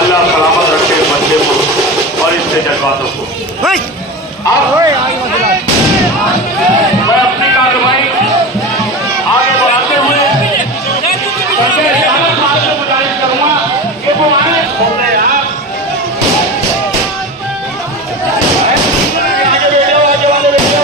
अल्लाह सलामत रखे बच्चे को और इसके जज्बातों को। मैं अपनी कार्रवाई आगे बढ़ाते हुए संजय साहब से गुजारिश करूंगा कि वो आगे बोल रहे आप आगे बैठो, आगे वाले बैठो।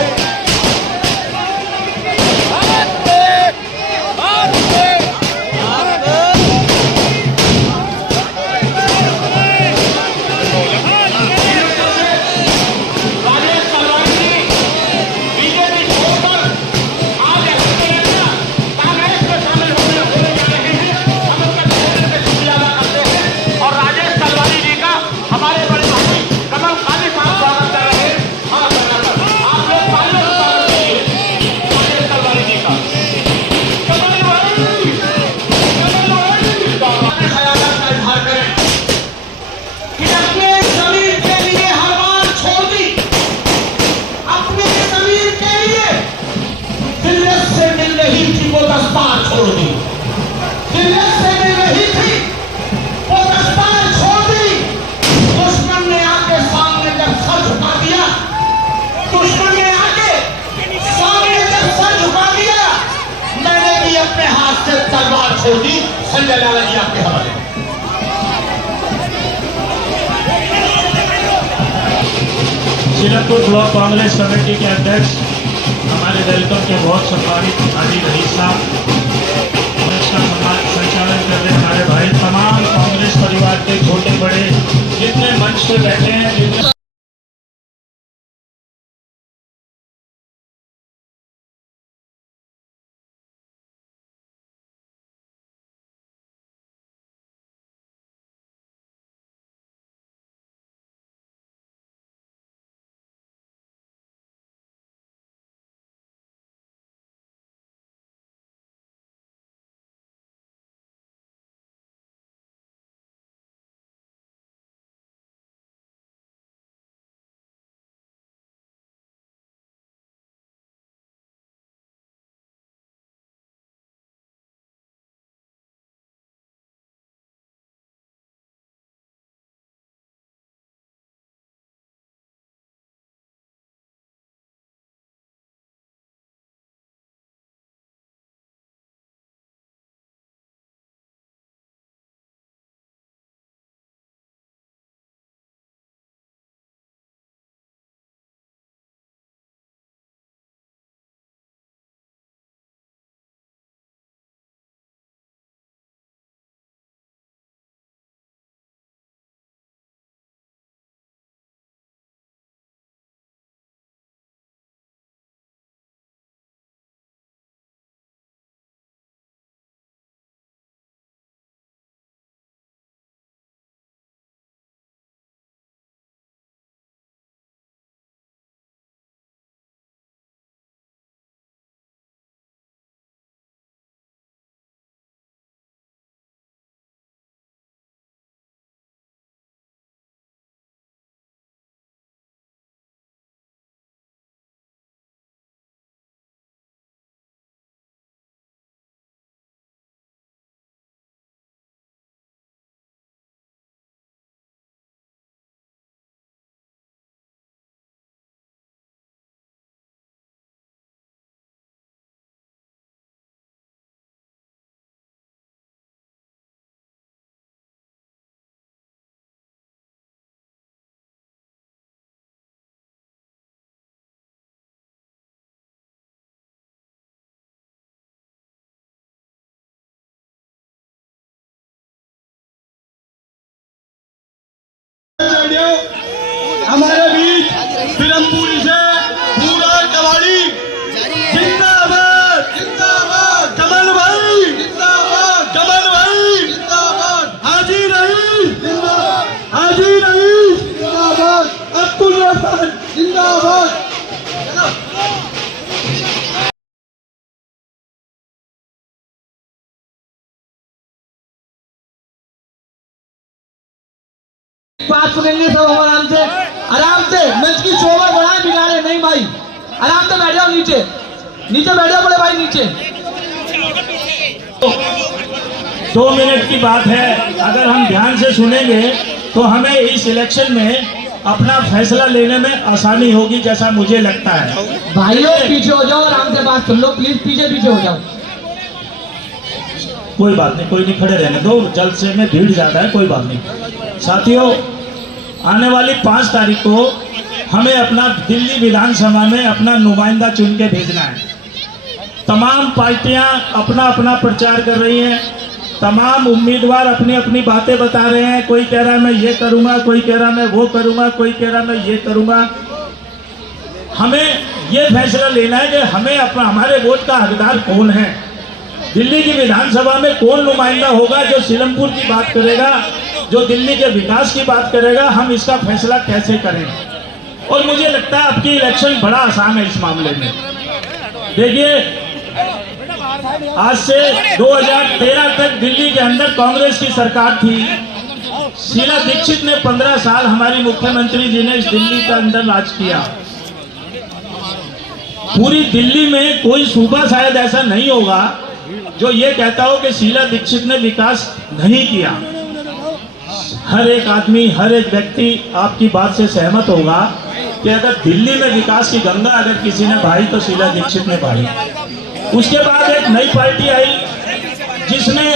संजय लाला जी आपके हवाले। सीरतपुर ब्लॉक कांग्रेस कमेटी के अध्यक्ष हमारे वेलकम के बहुत सम्मानित हाजी रईस साहब, संचालन कर रहे हमारे भाई, तमाम कांग्रेस परिवार के छोटे बड़े जितने मंच पे बैठे हैं, हमारे बीच बिरमपुरी से पूरा कबाड़ी जिंदाबाद, जिंदाबाद, कमल भाई जिंदाबाद, कमल भाई जिंदाबाद, हाजी रईस जिंदाबाद, हाजी रईस जिंदाबाद, अब्दुल रफान जिंदाबाद। बात सुनेंगे सब हम आराम से मंच की शोभा बढ़ाएं, बिगाड़े नहीं भाई। आराम से बैठ जाओ, नीचे नीचे बैठ जाओ बड़े भाई, नीचे। 2 मिनट की बात है, अगर हम ध्यान से सुनेंगे तो हमें इस इलेक्शन में अपना फैसला लेने में आसानी होगी, जैसा मुझे लगता है। भाइयों पीछे हो जाओ, आराम से बात सुन लो प्लीज, पीछे पीछे हो जाओ। कोई बात नहीं, कोई नहीं, खड़े रहने दो, जल्द से में भीड़ ज्यादा है, कोई बात नहीं। साथियों, आने वाली 5 तारीख को हमें अपना दिल्ली विधानसभा में अपना नुमाइंदा चुन के भेजना है। तमाम पार्टियां अपना अपना प्रचार कर रही हैं, तमाम उम्मीदवार अपनी अपनी बातें बता रहे हैं। कोई कह रहा है मैं ये करूंगा, कोई कह रहा है मैं वो करूंगा, कोई कह रहा है मैं ये करूंगा। हमें ये फैसला लेना है कि हमें अपना हमारे वोट का हकदार कौन है, दिल्ली की विधानसभा में कौन नुमाइंदा होगा जो सीलमपुर की बात करेगा, जो दिल्ली के विकास की बात करेगा। हम इसका फैसला कैसे करें? और मुझे लगता है आपकी इलेक्शन बड़ा आसान है इस मामले में। देखिए, आज से 2013 तक दिल्ली के अंदर कांग्रेस की सरकार थी। शीला दीक्षित ने 15 साल हमारी मुख्यमंत्री जी ने इस दिल्ली के अंदर राज किया। पूरी दिल्ली में कोई सूबा शायद ऐसा नहीं होगा जो ये कहता हो कि शीला दीक्षित ने विकास नहीं किया। हर एक आदमी, हर एक व्यक्ति आपकी बात से सहमत होगा कि अगर दिल्ली में विकास की गंगा अगर किसी ने बहाई तो शीला दीक्षित ने बहाई। उसके बाद एक नई पार्टी आई जिसने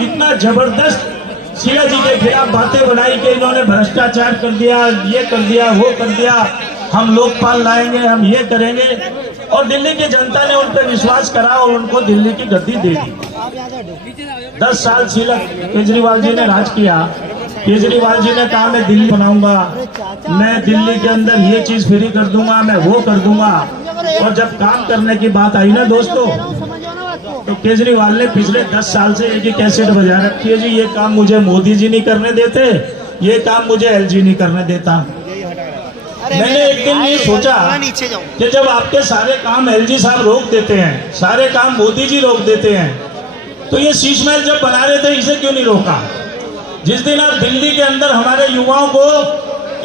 इतना जबरदस्त शीला जी के खिलाफ बातें बनाई कि इन्होंने भ्रष्टाचार कर दिया, ये कर दिया, वो कर दिया, हम लोकपाल लाएंगे, हम ये करेंगे। और दिल्ली की जनता ने उन पर विश्वास करा और उनको दिल्ली की गद्दी दे दी। 10 साल शीला केजरीवाल जी ने राज किया। केजरीवाल जी ने कहा मैं दिल्ली बनाऊंगा, मैं दिल्ली के अंदर ये चीज फ्री कर दूंगा, मैं वो कर दूंगा। और जब काम करने की बात आई ना दोस्तों, तो केजरीवाल ने पिछले 10 साल से एक ही कैसेट बजा रखी है, जी ये काम मुझे मोदी जी नहीं करने देते, ये काम मुझे एलजी नहीं करने देता। मैंने एक दिन ये सोचा कि जब आपके सारे काम एलजी साहब रोक देते हैं, सारे काम मोदी जी रोक देते हैं, तो ये शीश महल जब बना रहे थे इसे क्यों नहीं रोका? जिस दिन आप दिल्ली के अंदर हमारे युवाओं को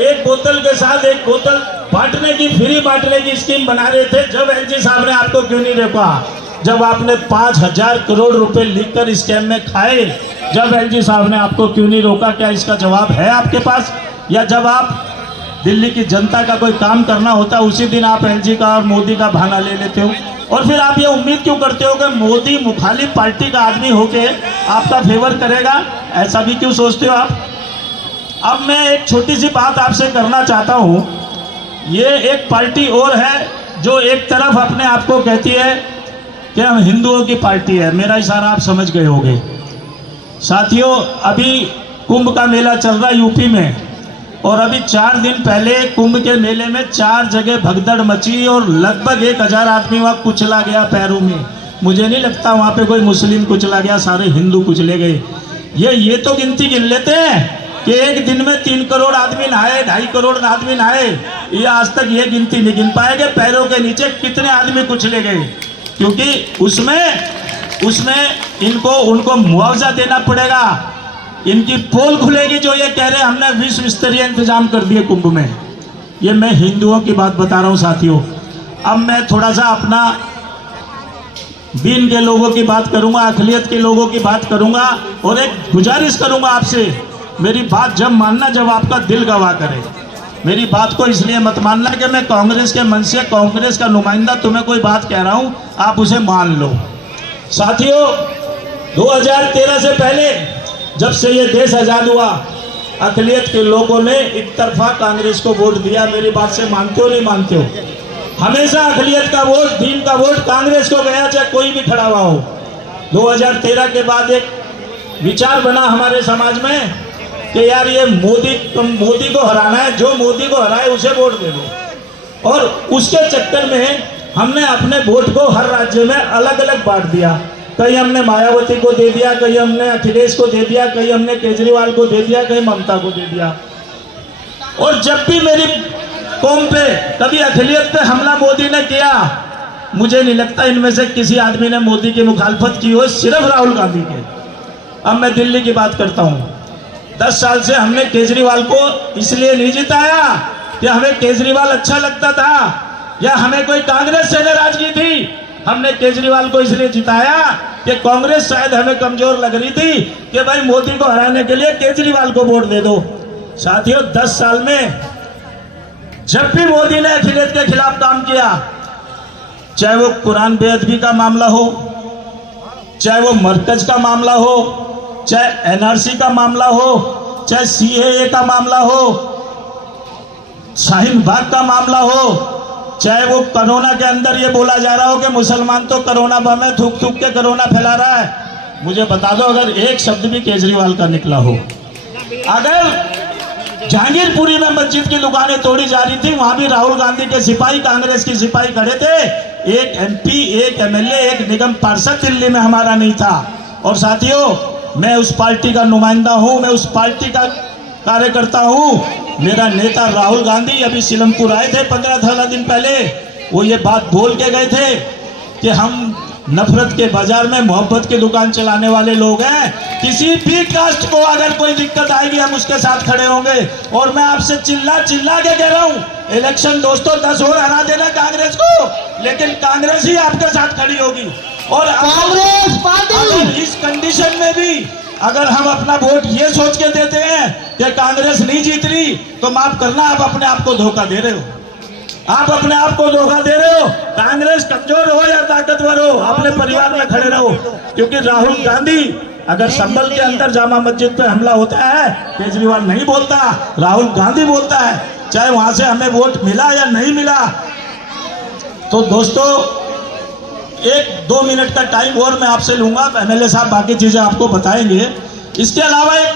एक बोतल के साथ एक बोतल बांटने की, फ्री बांटने की स्कीम बना रहे थे, जब एलजी साहब ने आपको क्यों नहीं रोका? जब आपने 5000 करोड़ रुपए लिखकर स्कैम में खाए, जब एलजी साहब ने आपको क्यों नहीं रोका? क्या इसका जवाब है आपके पास? या जब आप दिल्ली की जनता का कोई काम करना होता है उसी दिन आप एलजी का और मोदी का बहाना ले लेते हो? और फिर आप ये उम्मीद क्यों करते हो कि मोदी मुखालिफ पार्टी का आदमी होके आपका फेवर करेगा? ऐसा भी क्यों सोचते हो आप? अब मैं एक छोटी सी बात आपसे करना चाहता हूँ। ये एक पार्टी और है जो एक तरफ अपने आप को कहती है कि हम हिंदुओं की पार्टी है। मेरा इशारा आप समझ गए होंगे। साथियों, अभी कुंभ का मेला चल रहा है यूपी में, और अभी 4 दिन पहले कुंभ के मेले में 4 जगह भगदड़ मची और लगभग 1000 आदमी वहाँ कुचला गया पैरों में। मुझे नहीं लगता वहाँ पे कोई मुस्लिम कुचला गया, सारे हिंदू कुचले गए। ये तो गिनती गिन लेते हैं कि एक दिन में 3 करोड़ आदमी नहाए, 2.5 करोड़ आदमी नहाए। ये आज तक ये गिनती नहीं गिन पाएंगे पैरों के नीचे कितने आदमी कुचले गए, क्योंकि उसमें उनको मुआवजा देना पड़ेगा। इनकी पोल खुलेगी जो ये कह रहे हैं हमने विश्व स्तरीय इंतजाम कर दिए कुंभ में। ये मैं हिंदुओं की बात बता रहा हूं साथियों। अब मैं थोड़ा सा अपना दीन के लोगों की बात करूंगा, अक़लियत के लोगों की बात करूंगा, और एक गुजारिश करूंगा आपसे, मेरी बात जब मानना जब आपका दिल गवाह करे। मेरी बात को इसलिए मत मानना कि मैं कांग्रेस के मन से कांग्रेस का नुमाइंदा तुम्हें कोई बात कह रहा हूं, आप उसे मान लो। साथियों, 2013 से पहले जब से ये देश आजाद हुआ, अक़लियत के लोगों ने एक तरफा कांग्रेस को वोट दिया। मेरी बात से मानते हो नहीं मानते हो? हमेशा अक़लियत का वोट, दीन का वोट कांग्रेस को गया, चाहे कोई भी खड़ा हुआ हो। 2013 के बाद एक विचार बना हमारे समाज में कि यार ये मोदी को हराना है, जो मोदी को हराए उसे वोट दे दो। और उसके चक्कर में हमने अपने वोट को हर राज्य में अलग अलग बांट दिया। कहीं हमने मायावती को दे दिया, कहीं हमने अखिलेश को दे दिया, कहीं हमने केजरीवाल को दे दिया, कहीं ममता को दे दिया। और जब भी मेरी कौम पे कभी अखिलेश पे हमला मोदी ने किया, मुझे नहीं लगता इनमें से किसी आदमी ने मोदी की मुखालफत की हो, सिर्फ राहुल गांधी के। अब मैं दिल्ली की बात करता हूँ। 10 साल से हमने केजरीवाल को इसलिए नहीं जिताया कि हमें केजरीवाल अच्छा लगता था या हमें कोई कांग्रेस से नाराजगी थी। हमने केजरीवाल को इसलिए जिताया कि कांग्रेस शायद हमें कमजोर लग रही थी कि भाई मोदी को हराने के लिए केजरीवाल को वोट दे दो। साथियों, 10 साल में जब भी मोदी ने अखिलेश के खिलाफ काम किया, चाहे वो कुरान बेअदबी का मामला हो, चाहे वो मरकज का मामला हो, चाहे एनआरसी का मामला हो, चाहे सीएए का मामला हो, शाहीन बाग का मामला हो, चाहे वो कोरोना के अंदर ये बोला जा रहा हो कि मुसलमान तो कोरोना बम है, थूक थूक के कोरोना फैला रहा है, मुझे बता दो अगर एक शब्द भी केजरीवाल का निकला हो। अगर जहांगीरपुरी में मस्जिद की दुकानें तोड़ी जा रही थी, वहां भी राहुल गांधी के सिपाही, कांग्रेस के सिपाही खड़े थे। एक एमपी, एक एमएलए, एक निगम पार्षद दिल्ली में हमारा नहीं था। और साथियों, मैं उस पार्टी का नुमाइंदा हूं, मैं उस पार्टी का कार्यकर्ता हूं। मेरा नेता राहुल गांधी अभी सीलमपुर आए थे 15-16 दिन पहले, वो ये बात बोल के गए थे कि हम नफरत के बाजार में मोहब्बत की दुकान चलाने वाले लोग हैं, किसी भी कास्ट को अगर कोई दिक्कत आएगी हम उसके साथ खड़े होंगे। और मैं आपसे चिल्ला चिल्ला के कह रहा हूं, इलेक्शन दोस्तों 10 और हरा देना कांग्रेस को, लेकिन कांग्रेस ही आपके साथ खड़ी होगी। और कांग्रेस पार्टी अगर इस कंडीशन में भी अगर हम अपना वोट ये सोच के देते हैं कि कांग्रेस नहीं जीत रही, तो माफ करना, आप अपने आप को धोखा दे रहे हो। आप अपने आप को धोखा दे रहे हो। कांग्रेस कमजोर हो या ताकतवर हो, अपने परिवार में खड़े रहो। क्योंकि राहुल गांधी, अगर संभल के अंदर जामा मस्जिद पे हमला होता है, केजरीवाल नहीं बोलता, राहुल गांधी बोलता है, चाहे वहां से हमें वोट मिला या नहीं मिला। तो दोस्तों, 1-2 मिनट का टाइम और मैं आपसे लूंगा, एमएलए साहब बाकी चीजें आपको बताएंगे। इसके अलावा एक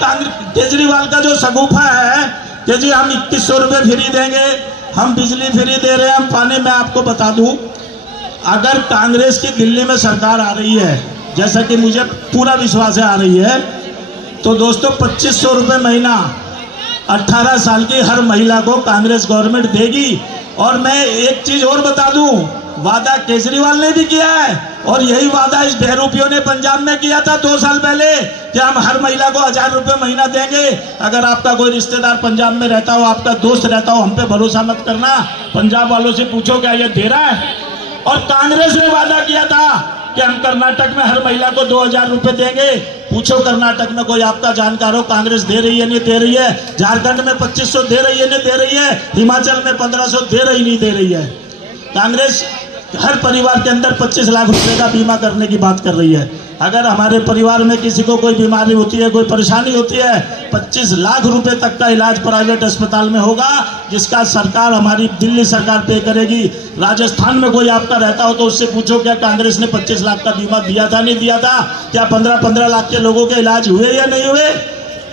केजरीवाल का जो सगुफा है कि जी हम 2100 रुपये फ्री देंगे, हम बिजली फ्री दे रहे हैं, हम पानी, मैं आपको बता दूं, अगर कांग्रेस की दिल्ली में सरकार आ रही है, जैसा कि मुझे पूरा विश्वास है आ रही है, तो दोस्तों 2500 रुपये महीना 18 साल की हर महिला को कांग्रेस गवर्नमेंट देगी। और मैं एक चीज और बता दूं, वादा केजरीवाल ने भी किया है, और यही वादा इस बहरूपियों ने पंजाब में किया था 2 साल पहले कि हम हर महिला को 1000 रुपये महीना देंगे। अगर आपका कोई रिश्तेदार पंजाब में रहता हो, आपका दोस्त रहता हो, हम पे भरोसा मत करना, पंजाब वालों से पूछो क्या ये दे रहा है। और कांग्रेस ने वादा किया था कि हम कर्नाटक में हर महिला को 2000 रुपये देंगे। पूछो कर्नाटक में कोई आपका जानकार हो, कांग्रेस दे रही है नहीं दे रही है? झारखंड में 2500 दे रही है नहीं दे रही है? हिमाचल में 1500 दे रही नहीं दे रही है? कांग्रेस हर परिवार के अंदर 25 लाख रुपए का बीमा करने की बात कर रही है। अगर हमारे परिवार में किसी को कोई बीमारी होती है, कोई परेशानी होती है, 25 लाख रुपए तक का इलाज प्राइवेट अस्पताल में होगा, जिसका सरकार, हमारी दिल्ली सरकार पे करेगी। राजस्थान में कोई आपका रहता हो तो उससे पूछो क्या कांग्रेस ने 25 लाख का बीमा दिया था नहीं दिया था? क्या 15-15 लाख के लोगों के इलाज हुए या नहीं हुए?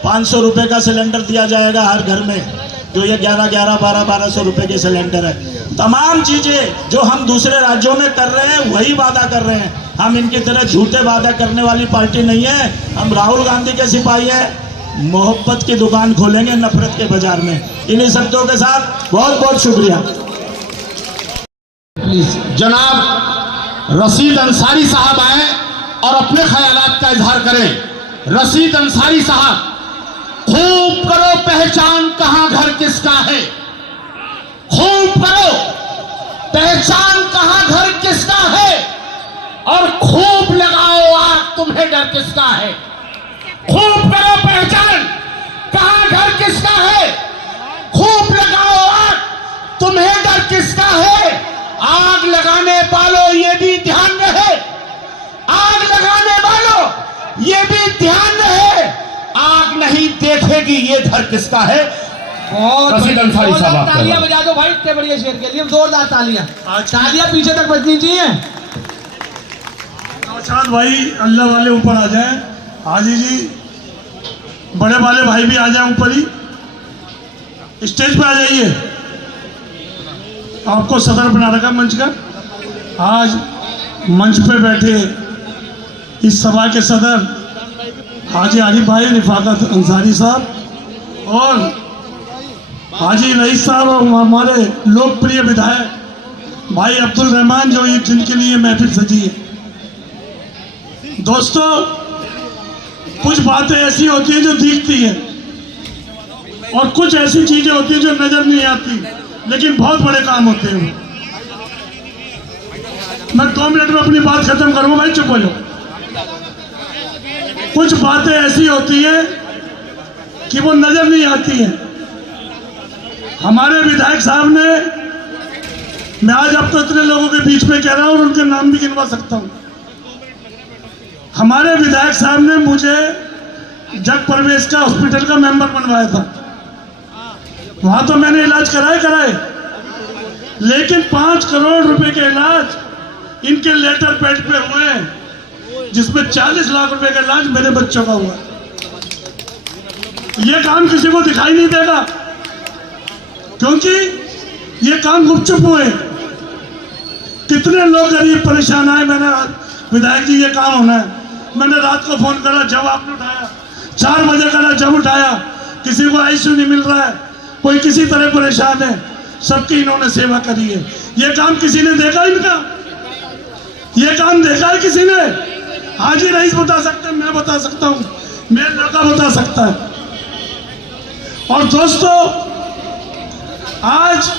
500 रुपये का सिलेंडर दिया जाएगा हर घर में, जो ये 1200 रुपए के सिलेंडर है। तमाम चीजें जो हम दूसरे राज्यों में कर रहे हैं वही वादा कर रहे हैं। हम इनकी तरह झूठे वादा करने वाली पार्टी नहीं है। हम राहुल गांधी के सिपाही हैं, मोहब्बत की दुकान खोलेंगे नफरत के बाजार में। इन्हीं शब्दों के साथ बहुत बहुत शुक्रिया। जनाब रशीद अंसारी साहब आए और अपने ख्यालात का इजहार करें। रशीद अंसारी साहब, खूब करो पहचान कहां घर किसका है, खूब करो पहचान कहां घर किसका है, और खूब लगाओ आग तुम्हें डर किसका है। खूब करो पहचान कहां घर किसका है, खूब लगाओ आग तुम्हें डर किसका है। आग लगाने वालों ये भी ध्यान रहे, आग लगाने वालों ये भी ध्यान रहे, आग नहीं देखेगी ये घर किसका है। रशीद अंसारी साहब, तालियां बजा दो भाई, इतने बढ़िया शेर के लिए जोरदार तालियां। तालियां पीछे तक बजनी चाहिए। नौशाद भाई अल्लाह वाले ऊपर आ जाए, हाजी जी बड़े वाले भाई भी आ जाए ऊपर ही, स्टेज पे आ जाइए। आपको सदर बना रखा मंच का। आज मंच पे बैठे इस सभा के सदर हाजी आरिफ भाई, रिफाकत अंसारी साहब और हाजी रईस साहब, और हमारे लोकप्रिय विधायक भाई अब्दुल रहमान, जो जिनके लिए महफिल सजी है। दोस्तों, कुछ बातें ऐसी होती हैं जो दिखती हैं और कुछ ऐसी चीजें होती हैं जो नजर नहीं आती, लेकिन बहुत बड़े काम होते हैं। मैं 2 मिनट में अपनी बात खत्म करूंगा भाई, चुप हो जाओ। कुछ बातें ऐसी होती हैं कि वो नजर नहीं आती हैं। हमारे विधायक साहब ने, मैं आज अब तो इतने लोगों के बीच में कह रहा हूं और उनके नाम भी गिनवा सकता हूं। हमारे विधायक साहब ने मुझे जग प्रवेश का हॉस्पिटल का मेंबर बनवाया था। वहां तो मैंने इलाज कराए, लेकिन 5 करोड़ रुपए के इलाज इनके लेटर पैड पे हुए, जिसमें 40 लाख रुपए का इलाज मेरे बच्चों का हुआ। ये काम किसी को दिखाई नहीं देगा, क्योंकि ये काम गुपचुप हुए। कितने लोग गरीब परेशान आए, मैंने विधायक जी ये काम होना है, मैंने रात को फोन करा, जब आपने उठाया, 4 बजे करा, जब उठाया, किसी को आईसीयू नहीं मिल रहा है, कोई किसी तरह परेशान है, सबकी इन्होंने सेवा करी है। ये काम किसी ने देखा इनका? ये काम देखा है किसी ने? हाजी रईस बता सकते हैं, मैं बता सकता हूं, मेरा लड़का बता सकता है। और दोस्तों, आज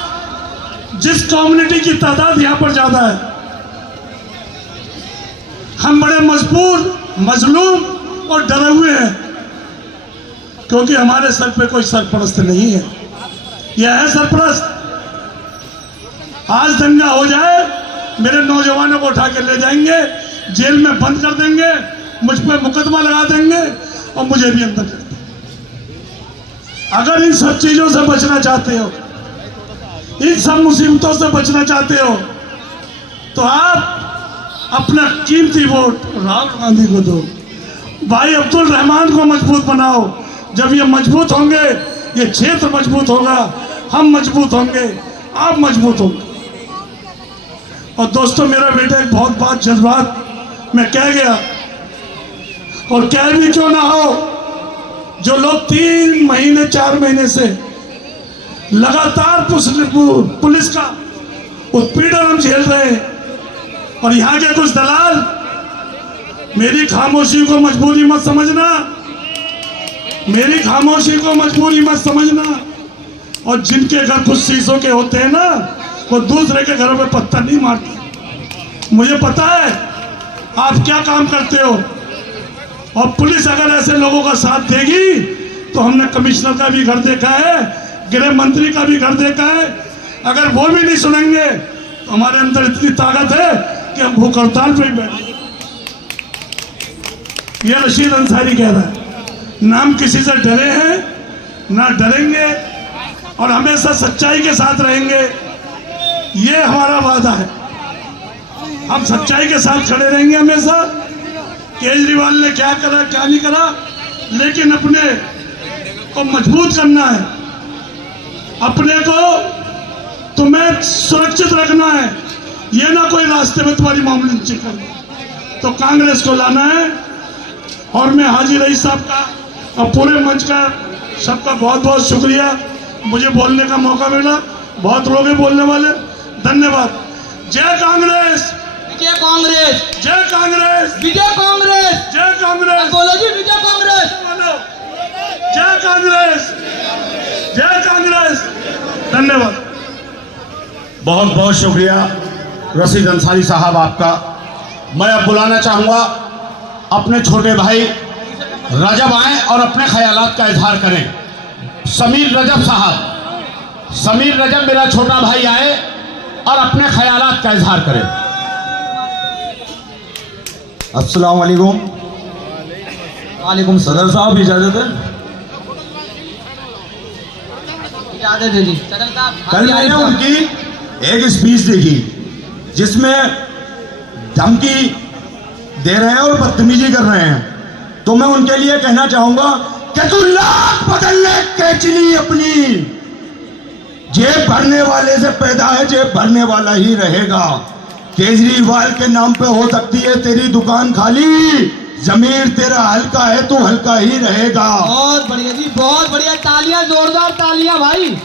जिस कम्युनिटी की तादाद यहां पर ज्यादा है, हम बड़े मजबूर, मजलूम और डरे हुए हैं, क्योंकि हमारे सर पे कोई सरपरस्त नहीं है। यह है सरपरस्त। आज दंगा हो जाए, मेरे नौजवानों को उठा के ले जाएंगे, जेल में बंद कर देंगे, मुझ पर मुकदमा लगा देंगे और मुझे भी अंदर कर देंगे। अगर इन सब चीजों से बचना चाहते हो, इन सब मुसीबतों से बचना चाहते हो, तो आप अपना कीमती वोट राहुल गांधी को दो। भाई अब्दुल रहमान को मजबूत बनाओ। जब ये मजबूत होंगे, ये क्षेत्र मजबूत होगा, हम मजबूत होंगे, आप मजबूत होंगे। और दोस्तों, मेरा बेटा एक बहुत बात जज्बात में कह गया, और कह भी क्यों ना हो, जो लोग 3 महीने 4 महीने से लगातार पुलिस का उत्पीड़न हम झेल रहे हैं, और यहाँ के कुछ दलाल, मेरी खामोशी को मजबूरी मत समझना, मेरी खामोशी को मजबूरी मत समझना। और जिनके घर कुछ शीशों के होते हैं ना, वो दूसरे के घरों में पत्थर नहीं मारते। मुझे पता है आप क्या काम करते हो, और पुलिस अगर ऐसे लोगों का साथ देगी तो हमने कमिश्नर का भी घर देखा है, गृह मंत्री का भी घर देखा है। अगर वो भी नहीं सुनेंगे तो हमारे अंदर इतनी ताकत है कि हम भूख हड़ताल पे ही बैठे। ये रशीद अंसारी कह रहा है, नाम किसी से डरे हैं ना डरेंगे, और हमेशा सच्चाई के साथ रहेंगे। ये हमारा वादा है, हम सच्चाई के साथ खड़े रहेंगे हमेशा। केजरीवाल ने क्या करा क्या नहीं करा, लेकिन अपने को मजबूत करना है, अपने को तुम्हें सुरक्षित रखना है। ये ना कोई रास्ते में तुम्हारी मामूली चेक कर, तो कांग्रेस को लाना है। और मैं हाजी रईस साहब का और पूरे मंच का सबका बहुत बहुत शुक्रिया, मुझे बोलने का मौका मिला। बहुत लोग हैं बोलने वाले, धन्यवाद। जय कांग्रेस, विजय कांग्रेस, जय कांग्रेस, विजय कांग्रेस, जय कांग्रेस, बोलो जी विजय कांग्रेस, बोलो जय कांग्रेस, जय कांग्रेस। धन्यवाद। बहुत बहुत शुक्रिया रशीद अंसारी साहब आपका। मैं अब बुलाना चाहूँगा अपने छोटे भाई रजब आए और अपने ख्यालात का इजहार करें। समीर रजब साहब, समीर रजब मेरा छोटा भाई आए और अपने ख्यालात का इजहार करें। अस्सलाम वालेकुम। वालेकुम सदर साहब इजाजत है? इजाजत है जी। सदर साहब, कल मैंने उनकी एक स्पीच देखी जिसमें धमकी दे रहे हैं और बदतमीजी कर रहे हैं, तो मैं उनके लिए कहना चाहूंगा कि तू लाख बदल ले केचली अपनी, जेब भरने वाले से पैदा है, जेब भरने वाला ही रहेगा। केजरीवाल के नाम पे हो सकती है तेरी दुकान खाली, जमीर तेरा हल्का है, तू हल्का ही रहेगा। बहुत बढ़िया जी, बहुत बढ़िया, तालियां, जोरदार तालियां भाई।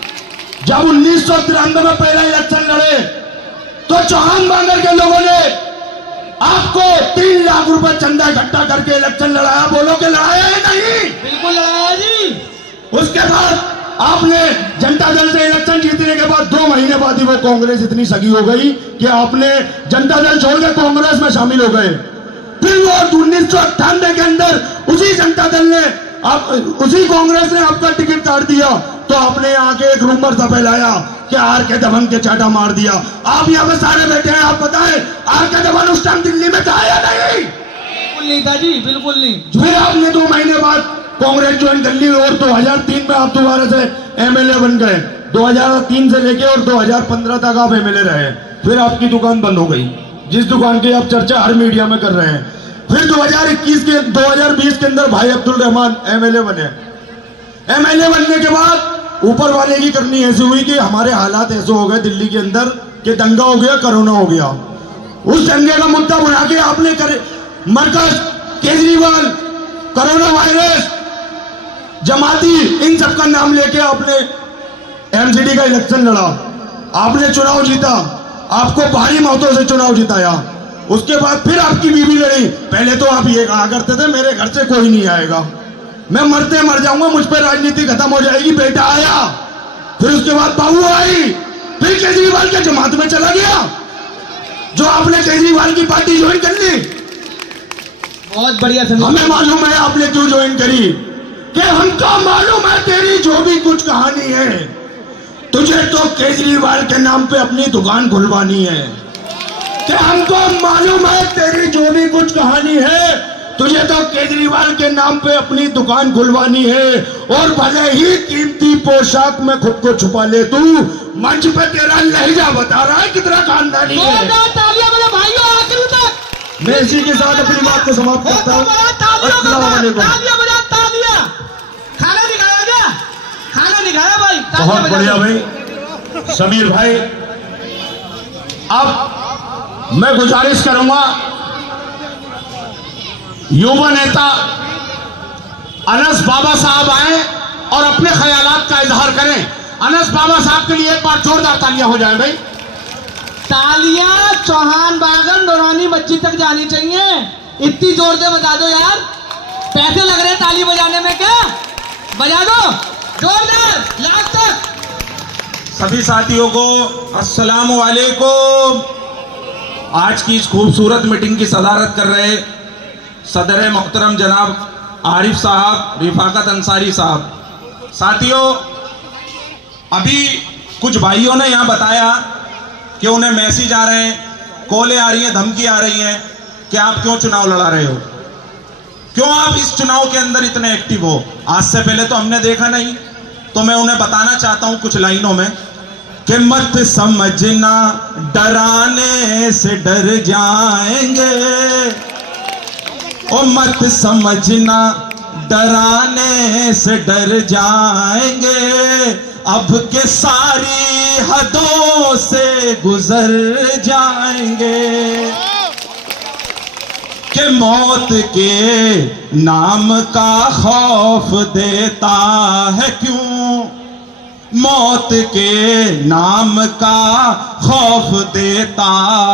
जब 1993 में पहला इलेक्शन लड़े तो चौहान बांगर के लोगों ने आपको 3 लाख रुपए चंदा इकट्ठा करके इलेक्शन लड़ाया, बोलो कि लड़ाया है नहीं? बिल्कुल लड़ाया जी। उसके बाद आपने जनता दल से इलेक्शन जीतने के बाद 2 महीने बाद ही वो कांग्रेस इतनी सगी हो गई कि आपने जनता दल छोड़ के कांग्रेस में शामिल हो गए। फिर वो 1998 के अंदर उसी जनता दल ने उसी कांग्रेस ने आपका टिकट काट दिया, तो आपने यहाँ के एक रूमर सा फैलाया कि आर के दमन के चाटा मार दिया। आप यहाँ पे सारे बैठे हैं, आप बताएं आर के दमन उस टाइम दिल्ली में था या नहीं? बिल्कुल नहीं था जी, बिल्कुल नहीं। फिर आपने 2 महीने बाद कांग्रेस ज्वाइन कर ली और 2003 में आप दोबारा से एमएलए बन गए। 2003 से लेके और 2015 तक आप एमएलए रहे। फिर आपकी दुकान बंद हो गई, जिस दुकान की आप चर्चा हर मीडिया में कर रहे हैं। फिर 2020 के अंदर भाई अब्दुल रहमान एमएलए बने। एमएलए बनने के बाद ऊपर वाले की करनी ऐसी हुई कि हमारे हालात ऐसे हो गए दिल्ली के अंदर कि दंगा हो गया, कोरोना हो गया। उस दंगे का मुद्दा बना के आपने मरकज, केजरीवाल, कोरोना वायरस, जमाती, इन सब का नाम लेके आपने एमसीडी का इलेक्शन लड़ा। आपने चुनाव जीता, आपको भारी मतों से चुनाव जिताया। उसके बाद फिर आपकी बीवी लड़ी। पहले तो आप ये कहा करते थे मेरे घर से कोई नहीं आएगा, मैं मरते मर जाऊंगा, मुझ पर राजनीति खत्म हो जाएगी। बेटा आया, फिर उसके बाद बहू आई, फिर केजरीवाल के जमात में चला गया, जो आपने केजरीवाल की पार्टी ज्वाइन कर ली। बहुत बढ़िया समझ। हमें मालूम है आपने क्यों ज्वाइन करी, कि हमको मालूम है तेरी जो भी कुछ कहानी है, तुझे तो केजरीवाल के नाम पे अपनी दुकान खुलवानी है। कि हमको मालूम है तेरी जो भी कुछ कहानी है, तुझे तो केजरीवाल के नाम पे अपनी दुकान खुलवानी है। और भले ही कीमती पोशाक में खुद को छुपा ले, तू मंच पे तेरा लहजा बता रहा है कितना खानदानी है। तालियां मेरे भाइयों, आखिर तक। मैं इसी के साथ अपनी बात को समाप्त करता हूँ। अस्सलाम वालेकुम। खाना दिखाया क्या? खाना दिखाया भाई। बहुत बढ़िया भाई समीर भाई। अब मैं गुजारिश करूंगा युवा नेता अनस बाबा साहब आए और अपने ख्यालात का इजहार करें। अनस बाबा साहब के लिए एक बार जोरदार तालियां हो जाएं भाई। तालियां चौहान बागन नौरानी मस्जिद तक जानी चाहिए। इतनी जोर से बजा दो यार, पैसे लग रहे हैं ताली बजाने में, क्या बजा दो जोरदार लास्ट तक। सभी साथियों को अस्सलाम वालेकुम। आज की इस खूबसूरत मीटिंग की सदारत कर रहे सदर मोहतरम जनाब आरिफ साहब, रिफाकत अंसारी साहब। साथियों, अभी कुछ भाइयों ने यहाँ बताया कि उन्हें मैसेज आ रहे हैं, कॉलें आ रही हैं, धमकी आ रही हैं कि आप क्यों चुनाव लड़ा रहे हो, क्यों आप इस चुनाव के अंदर इतने एक्टिव हो। आज से पहले तो हमने देखा नहीं, तो मैं उन्हें बताना चाहता हूं कुछ लाइनों में कि मत समझना डराने से डर जाएंगे, ओ मत समझना डराने से डर जाएंगे, अब के सारी हदों से गुजर जाएंगे। कि मौत के नाम का खौफ देता है क्यों, मौत के नाम का खौफ देता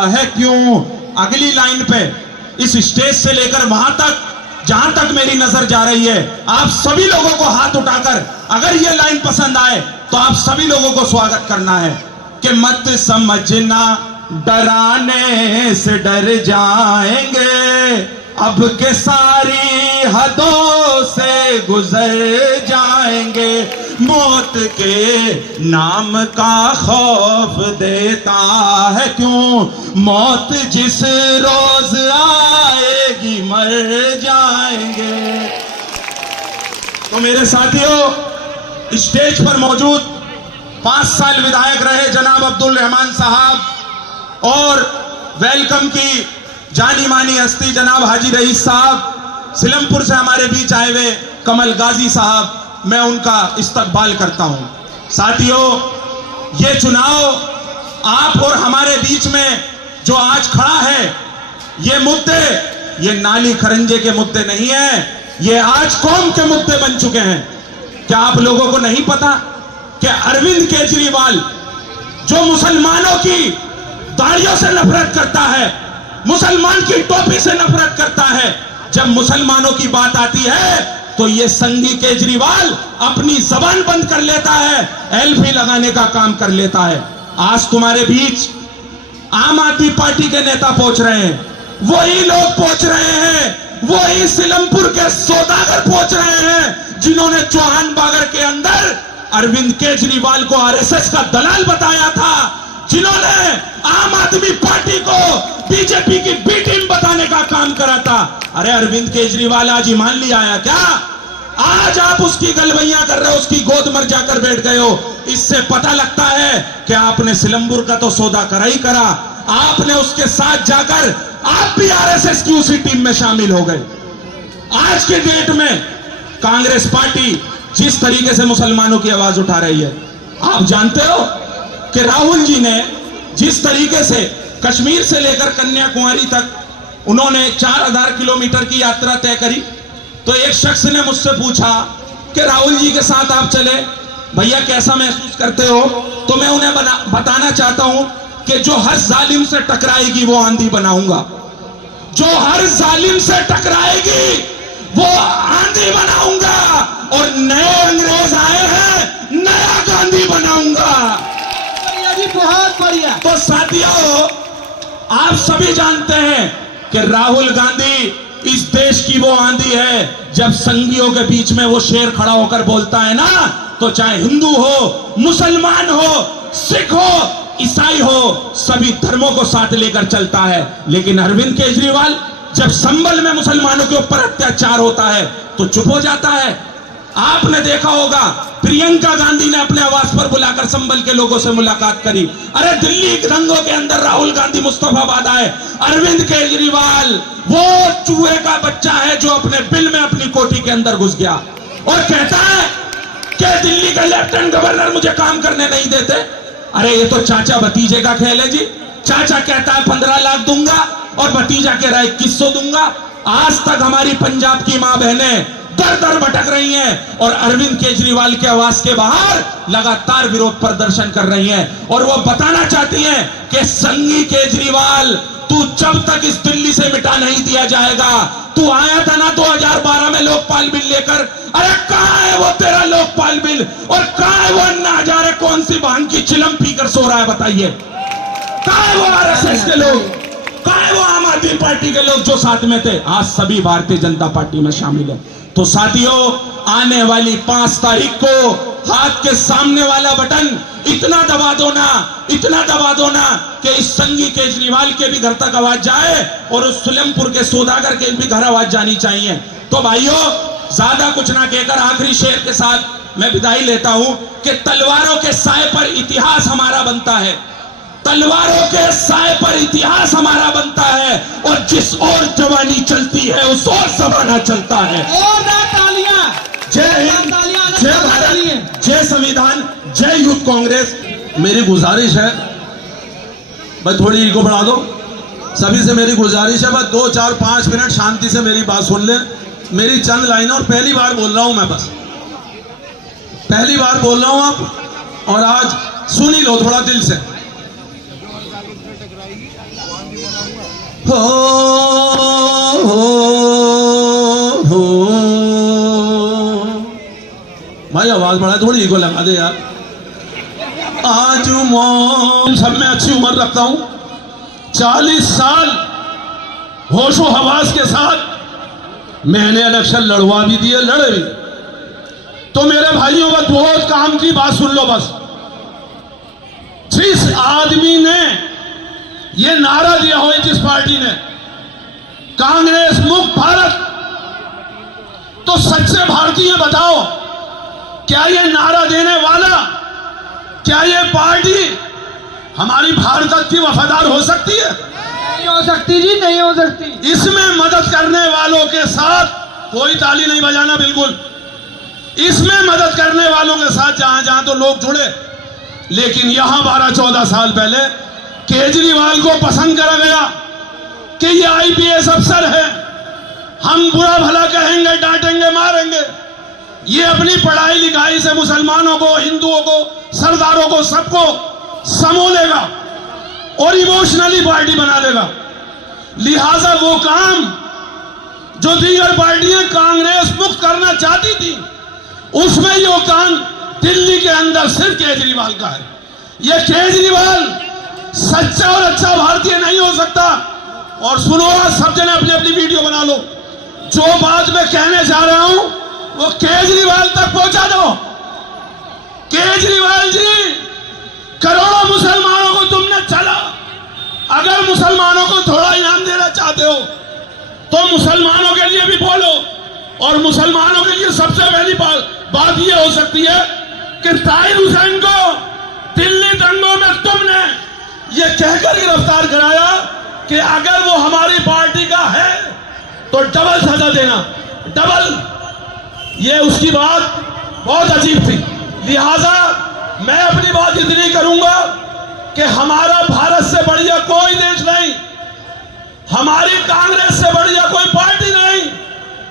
है क्यों। अगली लाइन पे इस स्टेज से लेकर वहां तक जहां तक मेरी नजर जा रही है, आप सभी लोगों को हाथ उठाकर अगर ये लाइन पसंद आए तो आप सभी लोगों को स्वागत करना है कि मत समझना डराने से डर जाएंगे, अब के सारी हदों से गुजर जाएंगे। मौत के नाम का खौफ देता है क्यों, मौत जिस रोज आएगी मर जाएंगे। तो मेरे साथियों, स्टेज पर मौजूद 5 साल विधायक रहे जनाब अब्दुल रहमान साहब और वेलकम की जानी मानी हस्ती जनाब हाजी रईस साहब, सिलमपुर से हमारे बीच आए हुए कमल गाजी साहब, मैं उनका इस्तकबाल करता हूं। साथियों, ये चुनाव आप और हमारे बीच में जो आज खड़ा है, ये मुद्दे ये नाली खरंजे के मुद्दे नहीं है, ये आज कौम के मुद्दे बन चुके हैं। क्या आप लोगों को नहीं पता कि अरविंद केजरीवाल जो मुसलमानों की दाढ़ियों से नफरत करता है, मुसलमान की टोपी से नफरत करता है, जब मुसलमानों की बात आती है तो ये संघी केजरीवाल अपनी जबान बंद कर लेता है, एल्फी लगाने का काम कर लेता है। आज तुम्हारे बीच आम आदमी पार्टी के नेता पहुंच रहे हैं, वही लोग पहुंच रहे हैं, वही सिलमपुर के सौदागर पहुंच रहे हैं जिन्होंने चौहान बागर के अंदर अरविंद केजरीवाल को आरएसएस का दलाल बताया था, जिन्होंने आम आदमी पार्टी को बीजेपी की बी टीम बताने का काम करा था। अरे अरविंद केजरीवाल आज ईमान लिया आया क्या? आज आप उसकी गलवैया कर रहे हो, उसकी गोद में जाकर बैठ गए हो। इससे पता लगता है कि आपने सिलमपुर का तो सौदा करा ही करा, आपने उसके साथ जाकर आप भी आरएसएस की उसी टीम में शामिल हो गए। आज के डेट में कांग्रेस पार्टी जिस तरीके से मुसलमानों की आवाज उठा रही है, आप जानते हो कि राहुल जी ने जिस तरीके से कश्मीर से लेकर कन्याकुमारी तक उन्होंने 4000 किलोमीटर की यात्रा तय करी, तो एक शख्स ने मुझसे पूछा कि राहुल जी के साथ आप चले, भैया कैसा महसूस करते हो? तो मैं उन्हें बताना चाहता हूं कि जो हर जालिम से टकराएगी वो आंधी बनाऊंगा, जो हर जालिम से टकराएगी वो आंधी बनाऊंगा, और नए अंग्रेज आए हैं, नया गांधी बनाऊंगा। बढ़िया जी, बहुत बढ़िया। तो साथियों, आप सभी जानते हैं कि राहुल गांधी इस देश की वो आंधी है, जब संघियों के बीच में वो शेर खड़ा होकर बोलता है ना, तो चाहे हिंदू हो, मुसलमान हो, सिख हो, ईसाई हो, सभी धर्मों को साथ लेकर चलता है। लेकिन अरविंद केजरीवाल जब संभल में मुसलमानों के ऊपर अत्याचार होता है तो चुप हो जाता है। आपने देखा होगा प्रियंका गांधी ने अपने आवास पर बुलाकर संभल के लोगों से मुलाकात करी। अरे दिल्ली दंगों के अंदर राहुल गांधी मुस्तफाबाद आए, अरविंद केजरीवाल वो चूहे का बच्चा है जो अपने बिल में अपनी कोठी के अंदर घुस गया और कहता है कि दिल्ली का लेफ्टिनेंट गवर्नर मुझे काम करने नहीं देते। अरे ये तो चाचा भतीजे का खेल है जी। चाचा कहता है 15 लाख दूंगा और भतीजा कह रहा है 2100 दूंगा। आज तक हमारी पंजाब की मां बहनें दर दर भटक रही हैं और अरविंद केजरीवाल के आवास के बाहर लगातार विरोध प्रदर्शन कर रही हैं, और वो बताना चाहती हैं कि संघी केजरीवाल, तू जब तक इस दिल्ली से मिटा नहीं दिया जाएगा, तू आया था ना 2012 में लोकपाल बिल लेकर, अरे कहां है वो तेरा लोकपाल बिल, और कहां है वो अन्ना हजारे कौन सी बहन की चिलम पीकर सो रहा है? बताइए, कहां है वो आरएसएस के लोग, कहां है वो आम आदमी पार्टी के लोग जो साथ में थे? आज सभी भारतीय जनता पार्टी में शामिल है। तो साथियों, आने वाली 5 तारीख को हाथ के सामने वाला बटन इतना दबा दो ना, इतना दबा दो ना कि इस संघी केजरीवाल के भी घर तक आवाज जाए और उस सुलमपुर के सौदागर के भी घर आवाज जानी चाहिए। तो भाइयों, ज्यादा कुछ ना कहकर आखिरी शेर के साथ मैं विदाई लेता हूं कि तलवारों के साए पर इतिहास हमारा बनता है, तलवारों के साए पर इतिहास हमारा बनता है, और जिस ओर जवानी चलती है उस ओर जमाना चलता है। और तालियां, जय हिंद, जय भारत, जय संविधान, जय यूथ कांग्रेस। मेरी गुजारिश है, भाई थोड़ी ईगो बढ़ा दो। सभी से मेरी गुजारिश है, बस 2, 4, 5 मिनट शांति से मेरी बात सुन ले। मेरी चंद लाइनें, और पहली बार बोल रहा हूं मैं, बस पहली बार बोल रहा हूं आप, और आज सुन ही लो थोड़ा दिल से। हो, हो, भाई आवाज बढ़ा, थोड़ी ईगो लगा दे यार। आज सब में अच्छी उम्र रखता हूं, 40 साल होशो हवास के साथ मैंने इलेक्शन लड़वा भी दिए, लड़े भी। तो मेरे भाइयों का बहुत काम की बात सुन लो बस। जिस आदमी ने ये नारा दिया हो, जिस पार्टी ने कांग्रेस मुक्त भारत, तो सच्चे भारतीय बताओ, क्या ये नारा देने वाला, क्या ये पार्टी हमारी भारत की वफादार हो सकती है? नहीं हो सकती जी, नहीं हो सकती। इसमें मदद करने वालों के साथ कोई ताली नहीं बजाना, बिल्कुल। इसमें मदद करने वालों के साथ जहां जहां तो लोग जुड़े, लेकिन यहां 12-14 साल पहले केजरीवाल को पसंद करा गया कि ये आईपीएस अफसर है, हम बुरा भला कहेंगे, डांटेंगे, मारेंगे, ये अपनी पढ़ाई लिखाई से मुसलमानों को, हिंदुओं को, सरदारों को, सबको समोलेगा और इमोशनली पार्टी बना देगा। लिहाजा वो काम जो दीगर पार्टियां कांग्रेस मुक्त करना चाहती थी, उसमें ये काम दिल्ली के अंदर सिर्फ केजरीवाल का है। ये केजरीवाल सच्चा और अच्छा भारतीय नहीं हो सकता, और सुनो, सब जने अपनी अपनी वीडियो बना लो। जो बात मैं कहने जा रहा हूं वो केजरीवाल तक पहुंचा दो। केजरीवाल जी, करोड़ों मुसलमानों को तुमने चला, अगर मुसलमानों को थोड़ा इनाम देना चाहते हो तो मुसलमानों के लिए भी बोलो। और मुसलमानों के लिए सबसे पहली बात यह हो सकती है कि ताहिर हुसैन को दिल्ली दंगों में तुमने ये कहकर गिरफ्तार कराया कि अगर वो हमारी पार्टी का है तो डबल सजा देना, डबल। ये उसकी बात बहुत अजीब थी। लिहाजा मैं अपनी बात इतनी करूंगा कि हमारा भारत से बढ़िया कोई देश नहीं, हमारी कांग्रेस से बढ़िया कोई पार्टी नहीं,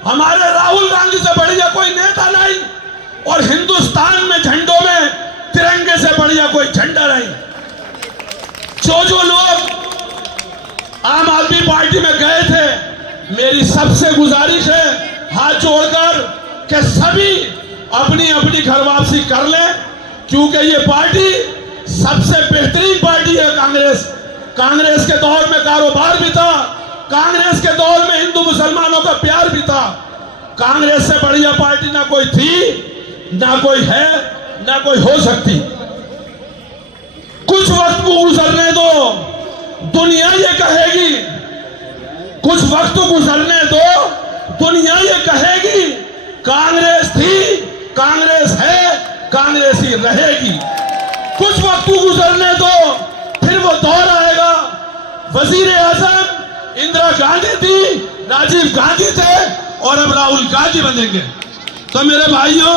हमारे राहुल गांधी से बढ़िया कोई नेता नहीं, और हिंदुस्तान में झंडों में तिरंगे से बढ़िया कोई झंडा नहीं। जो लोग आम आदमी पार्टी में गए थे, मेरी सबसे गुजारिश है हाथ जोड़कर कि सभी अपनी अपनी घर वापसी कर लें, क्योंकि ये पार्टी सबसे बेहतरीन पार्टी है। कांग्रेस के दौर में कारोबार भी था, कांग्रेस के दौर में हिंदू मुसलमानों का प्यार भी था। कांग्रेस से बढ़िया पार्टी ना कोई थी, ना कोई है, ना कोई हो सकती। कुछ वक्त को गुजरने दो, दुनिया ये कहेगी, कुछ वक्त को गुजरने दो, दुनिया ये कहेगी कांग्रेस थी, कांग्रेस है, कांग्रेस ही रहेगी। कुछ वक्त को गुजरने दो, फिर वो दौर आएगा। वजीर आजम इंदिरा गांधी थी, राजीव गांधी थे, और अब राहुल गांधी बनेंगे। तो मेरे भाइयों,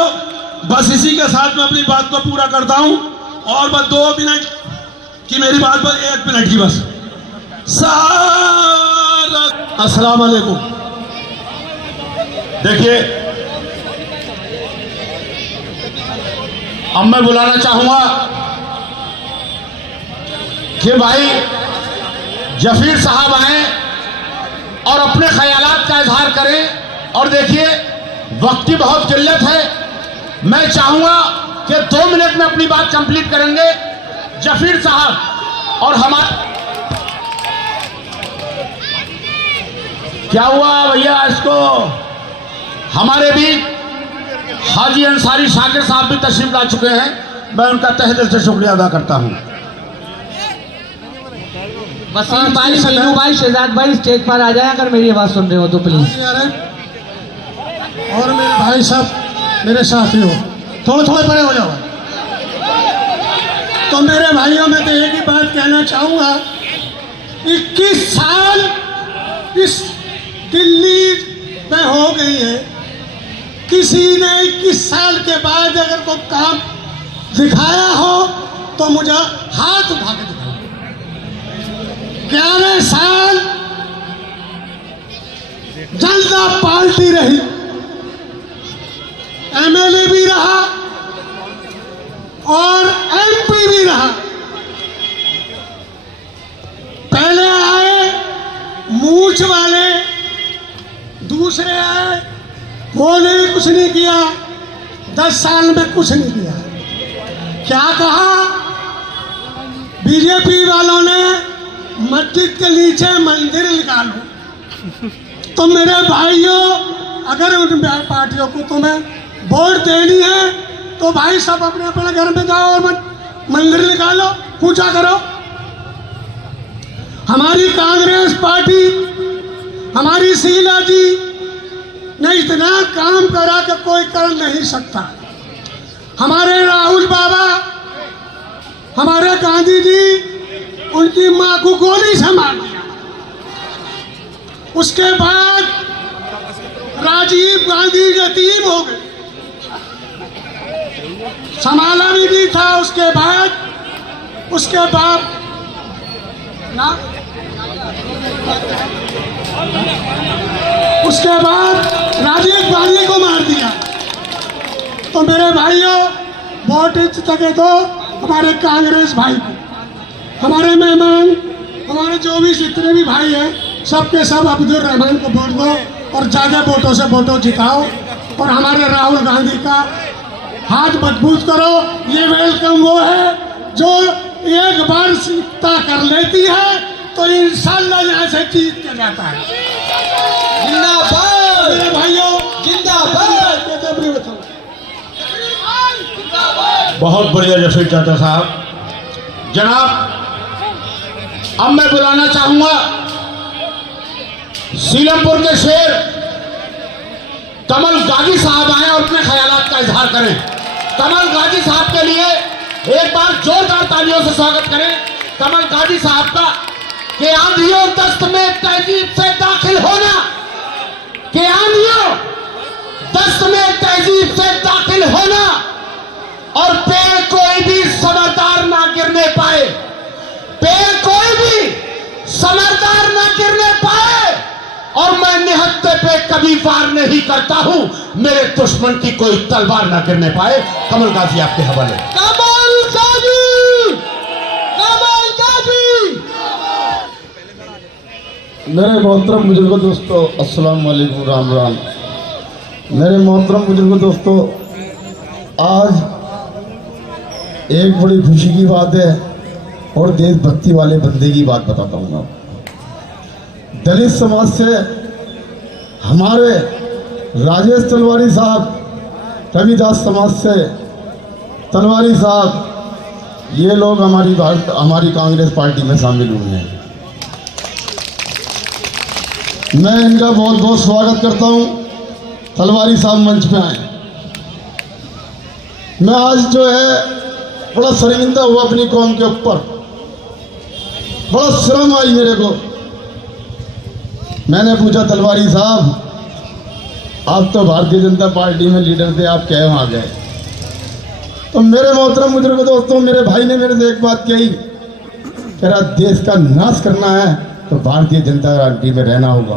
बस इसी के साथ मैं अपनी बात को पूरा करता हूं। और बस 2 मिनट की मेरी बात, बस 1 मिनट की बस। अस्सलाम वालेकुम। देखिए, अब मैं बुलाना चाहूंगा कि भाई जफीर साहब आए और अपने ख्यालात का इजहार करें। और देखिए, वक्त की बहुत किल्लत है, मैं चाहूंगा कि 2 मिनट में अपनी बात कंप्लीट करेंगे जफीर साहब। और हमारे क्या हुआ भैया, इसको हमारे भी हाजी अंसारी शाकिर साहब भी तशरीफ ला चुके हैं, मैं उनका तहे दिल से शुक्रिया अदा करता हूं। वसीम भाई, मीनू भाई, शहजाद भाई स्टेज पर आ जाए अगर मेरी आवाज सुन रहे हो तो प्लीज। और मेरे भाई साहब, मेरे साथी हो, थोड़े परे हो जाओ। तो मेरे भाइयों में तो एक ही बात कहना चाहूंगा, 21 साल इस दिल्ली में हो गई है, किसी ने 21 साल के बाद अगर कोई काम दिखाया हो तो मुझे हाथ उठा के दिखाओ। 11 साल जनता पार्टी रही, एमएलए भी रहा और एमपी भी रहा। पहले आए मूछ वाले, दूसरे आए, उन्होंने कुछ नहीं किया, 10 साल में कुछ नहीं किया। क्या कहा बीजेपी वालों ने, मस्जिद के नीचे मंदिर निकालो। तो मेरे भाइयों, अगर उन पार्टियों को तुम्हें वोट देनी है तो भाई सब अपने अपने घर में जाओ और मंदिर निकालो, पूजा करो। हमारी कांग्रेस पार्टी, हमारी शीला जी ने इतना काम करा कि कोई कर नहीं सकता। हमारे राहुल बाबा, हमारे गांधी जी, उनकी मां को गोली से मार दिया। उसके बाद राजीव गांधी यतीम हो गए, संभाला भी नहीं था। उसके बाद उसके बाप ना, उसके बाद राजीव गांधी को मार दिया। तो मेरे भाइयों, वोट तक तो हमारे कांग्रेस भाई को, हमारे मेहमान, हमारे जो भी जितने भी भाई हैं, सबके सब अब्दुल रहमान को वोट दो और ज़्यादा वोटों से वोटों जिताओ और हमारे राहुल गांधी का हाथ मजबूत करो। ये वेलकम वो है जो एक बार तय कर लेती है तो इंशाल्लाह यहाँ से जीत के जाता है। जिंदाबाद मेरे भाइयों, जिंदाबाद। बहुत बढ़िया जफीर चाचा साहब। जनाब, अब मैं बुलाना चाहूंगा सीलमपुर के शेर कमल गाजी साहब आए और अपने ख्यालात का इजहार करें। कमल गाजी साहब के लिए एक बार जोरदार तालियों से स्वागत करें। कमल गाजी साहब का कि आंधियों दस्त में तहजीब से दाखिल होना, कि आंधियों दस्त में तहजीब से दाखिल होना और पेड़ कोई भी समझदार ना गिरने पाए, पेड़ कोई भी समझदार ना गिरने पाए, और मैं निहत्ते पे कभी वार नहीं करता हूं, मेरे दुश्मन की कोई तलवार ना गिरने पाए। कमल गाजी आपके हवाले। कमल गाजी, कमल गाजी। मेरे मोहतरम बुजुर्गों दोस्तों, अस्सलाम वालेकुम, राम राम। मेरे मोहतरम बुजुर्गों दोस्तों, आज एक बड़ी खुशी की बात है और देशभक्ति वाले बंदे की बात बताता हूँ मैं। दलित समाज से हमारे राजेश तलवारी साहब, रविदास समाज से तलवारी साहब, ये लोग हमारी कांग्रेस पार्टी में शामिल हुए हैं। मैं इनका बहुत बहुत स्वागत करता हूँ। तलवारी साहब मंच पे आए। मैं आज जो है बड़ा शर्मिंदा हुआ अपनी कौम के ऊपर, बड़ा शर्म आई मेरे को। मैंने पूछा तलवारी साहब, आप तो भारतीय जनता पार्टी में लीडर थे, आप क्या वहाँ गए? तो मेरे मोहतरम बुजुर्ग दोस्तों, मेरे भाई ने मेरे से एक बात कही, कह रहा देश का नाश करना है तो भारतीय जनता पार्टी में रहना होगा,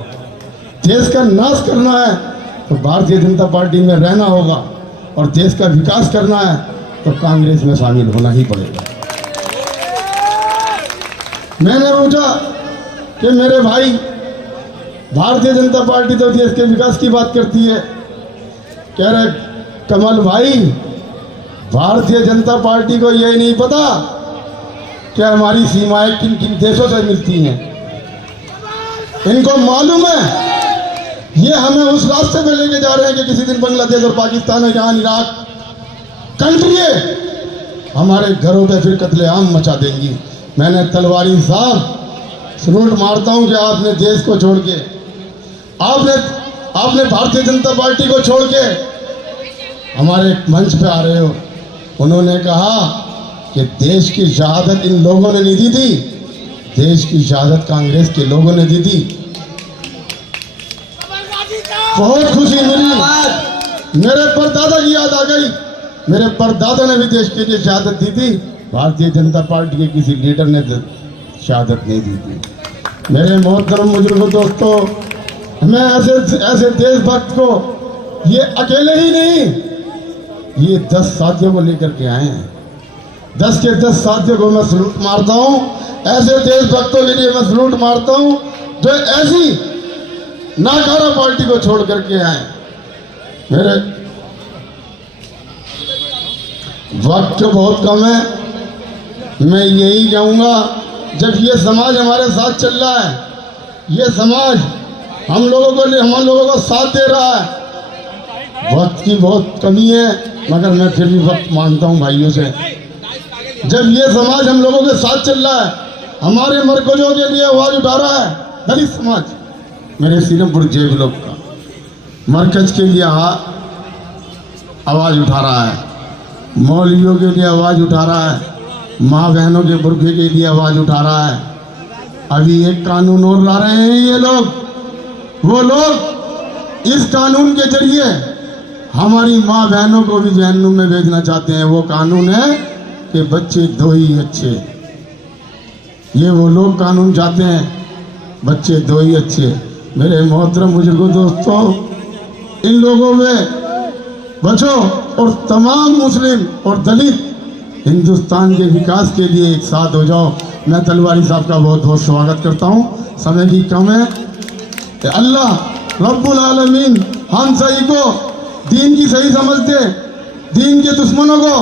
देश का नाश करना है तो भारतीय जनता पार्टी में रहना होगा, और देश का विकास करना है तो कांग्रेस में शामिल होना ही पड़ेगा। मैंने पूछा कि मेरे भाई, भारतीय जनता पार्टी तो देश के विकास की बात करती है। कह रहे कमल भाई, भारतीय जनता पार्टी को यही नहीं पता कि हमारी सीमाएं किन किन देशों से मिलती हैं। इनको मालूम है ये हमें उस रास्ते पे लेके जा रहे हैं कि किसी दिन बांग्लादेश और पाकिस्तान, ईरान, इराक कंट्री हमारे घरों पे फिर कत्लेआम मचा देंगी। मैंने तलवारी साहब सलूट मारता हूं कि आपने देश को छोड़ के, आपने भारतीय जनता पार्टी को छोड़ के हमारे मंच पे आ रहे हो। उन्होंने कहा कि देश की शहादत इन लोगों ने नहीं दी थी, देश की शहादत कांग्रेस के लोगों ने दी थी। बहुत खुशी मिली, मेरे परदादा की याद आ गई। मेरे परदादा ने भी देश के लिए शहादत दी थी, भारतीय जनता पार्टी के किसी लीडर ने शहादत नहीं दी थी। मेरे मोहतरम बुजुर्गों दोस्तों, मैं ऐसे देशभक्त को ये अकेले ही नहीं, ये 10 साथियों को लेकर के आए हैं। 10 के 10 साथियों को मैं सलूट मारता हूँ। ऐसे देशभक्तों के लिए मैं सलूट मारता हूँ जो ऐसी नाकारा पार्टी को छोड़ करके आए। मेरे वक्त बहुत कम है, मैं यही कहूँगा, जब ये समाज हमारे साथ चल रहा है, ये समाज हम लोगों को साथ दे रहा है, वक्त की बहुत कमी है, मगर मैं फिर भी वक्त मांगता हूँ भाइयों से। जब ये समाज हम लोगों के साथ चल रहा है, हमारे मरकजों के लिए आवाज उठा रहा है, दलित समाज, मेरे सीलमपुर जेब लोग का मरकज के लिए आवाज उठा रहा है, मौलवियों के लिए आवाज उठा रहा है, माँ बहनों के बुरखे के लिए आवाज उठा रहा है। अभी एक कानून और ला रहे हैं ये लोग, वो लोग इस कानून के जरिए हमारी माँ बहनों को भी जहन्नुम में भेजना चाहते हैं। वो कानून है कि बच्चे दो ही अच्छे, ये वो लोग कानून चाहते हैं, बच्चे दो ही अच्छे। मेरे मोहतरम बुजुर्गों दोस्तों, इन लोगों में बचो और तमाम मुस्लिम और दलित हिंदुस्तान के विकास के लिए एक साथ हो जाओ। मैं तलवारी साहब का बहुत बहुत स्वागत करता हूँ। समय की कम है, अल्लाह रब्बुल आलमीन हम सही को दीन की सही समझ दे, दीन के दुश्मनों को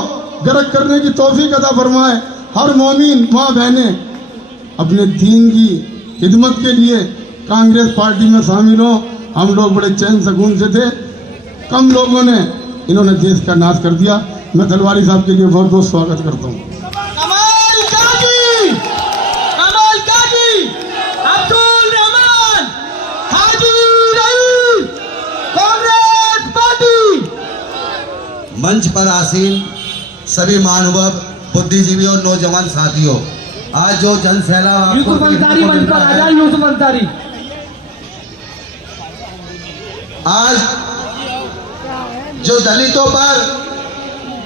गर्क करने की तौफीक अता फरमाए। हर मोमिन माँ बहनें अपने दीन की खिदमत के लिए कांग्रेस पार्टी में शामिल हो। हम लोग बड़े चैन सुकून से थे, कम लोगों ने इन्होंने देश का नाश कर दिया। मैं तलवारी साहब के लिए बहुत बहुत स्वागत करता हूँ। कमाल काजी, कमाल काजी, अब्दुल रहमान हाजी रईस, कांग्रेस पार्टी। मंच पर आसीन सभी महानुभाव, बुद्धिजीवी और नौजवान साथियों, आज जो जन सैलाब आपको यूसुफ अंसारी मंच पर आ जाए। यूसुफ अंसारी, आज जो दलितों पर